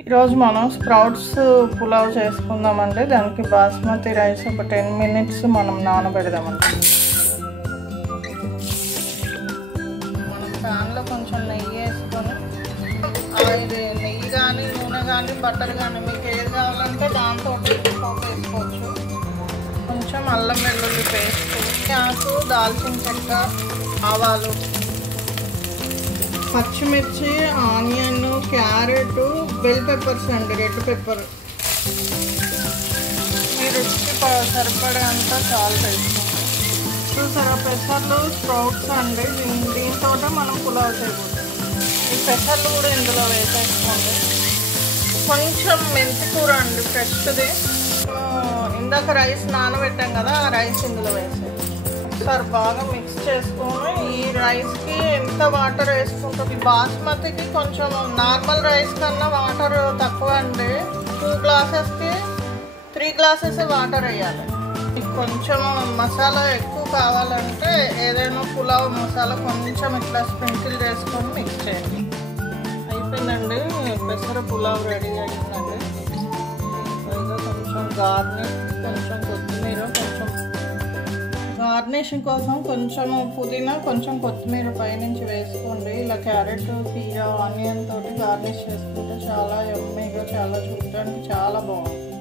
ఈరోజు మనం స్ప్రౌట్స్ పులావ్ చేసుకుందామండి. దానికి బాస్మతి రైస్ ఒక 10 minutes మనం నానబెడదామండి. మనం ప్యాన్లో కొంచెం నెయ్యి వేసుకొని, ఇది నెయ్యి కానీ నూనె కానీ బటర్ కానీ మీకు ఏది కావాలంటే దాంతో పోపు వేసుకోవచ్చు. కొంచెం అల్లం వెల్లుల్లి పేస్ట్, ఆకు, దాల్చిన చెక్క, ఆవాలు, పచ్చిమిర్చి, ఆనియన్, క్యారెట్, బెల్ పెప్పర్స్ అండి, రెడ్ పెప్పర్. మీ రుచికి సరిపడేంత సాల్ట్ వేసుకోండి. చూసారా పెసర్లు, స్ప్రౌట్స్ అండి. దీంతో మనం పులావ్ చేయబోతున్నాం. ఈ పెసర్లు కూడా ఇందులో వేసేసుకోండి. కొంచెం మెంతి కూర అండి, ఫ్రెష్ది. ఇందాక రైస్ నానబెట్టాం కదా, ఆ రైస్ ఇందులో వేసేది. ఒకసారి బాగా మిక్స్ చేసుకొని ఈ రైస్కి ఎంత వాటర్ వేసుకుంటుంది. బాస్మతికి కొంచెం నార్మల్ రైస్ కన్నా వాటర్ తక్కువ అండి. 2 glasses-కి 3 glasses వాటర్ వేయాలి. కొంచెం మసాలా ఎక్కువ కావాలంటే ఏదైనా పులావ్ మసాలా కొంచెం ఇట్లా స్ప్రింకిల్ చేసుకొని మిక్స్ చేయండి. అయిపోయిందండి, పెసర పులావ్ రెడీ అయిందండి. కొంచెం గార్నిష్, కొంచెం కొత్తిమీర, కొంచెం గార్నిషింగ్ కోసం కొంచెం పుదీనా, కొంచెం కొత్తిమీర పైనుంచి వేసుకోండి. ఇలా క్యారెట్, కీరా, ఆనియన్ తోటి గార్నిష్ చేసుకుంటే చాలా యమ్మీగా, చాలా చూడడానికి చాలా బాగుంటుంది.